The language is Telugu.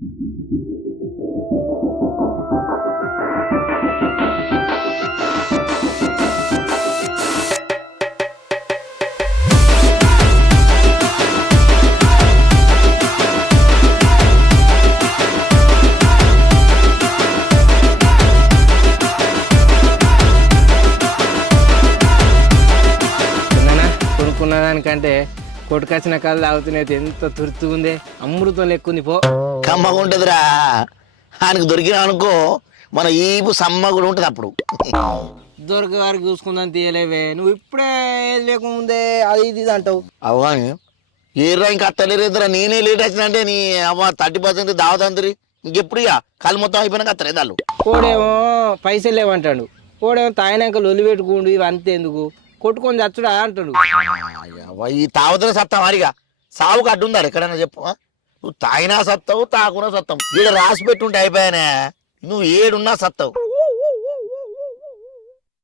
కొనుక్కున్న దానికంటే కొట్టుకొచ్చిన కళ్ళు తాగుతున్నది ఎంత తుర్తుగా ఉంది, అమృతం లెక్కుంది పో. కమ్మగా ఉంటదిరా, ఆయనకు దొరికినా అనుకో మన ఈపు సమ్మ కూడా ఉంటది అప్పుడు. దొరక వారికి చూసుకుందని తీయలేవే, నువ్వు ఇప్పుడే ఏది లేకముందే అది ఇది అంటావు. అవు కానీ ఏర్రా ఇంకా అత్తలేరేద్దరా, నేనే లేట్ వచ్చిన అంటే నీ అమ్మ 30% దావతందిరి. ఇంకెప్పుడు ఇక కాలు మొత్తం అయిపోయినాక అత్తలేదు వాళ్ళు. కోడేమో పైసలు లేవంటాడు, కోడేమో తాగినాక లొల్లి పెట్టుకోండు, ఇవి అంతే ఎందుకు కొట్టుకొని చచ్చుడా అంటాడు. ఈ తాగుతున్న సత్తం మరిగా సావుకు అడ్డుందా ఎక్కడైనా చెప్పు. నువ్వు తాగినా సత్తావు, తాకున్నా సత్తావు. ఈడ రాసి పెట్టుంటే అయిపోయానే, నువ్వు ఏడున్నా సత్తావు.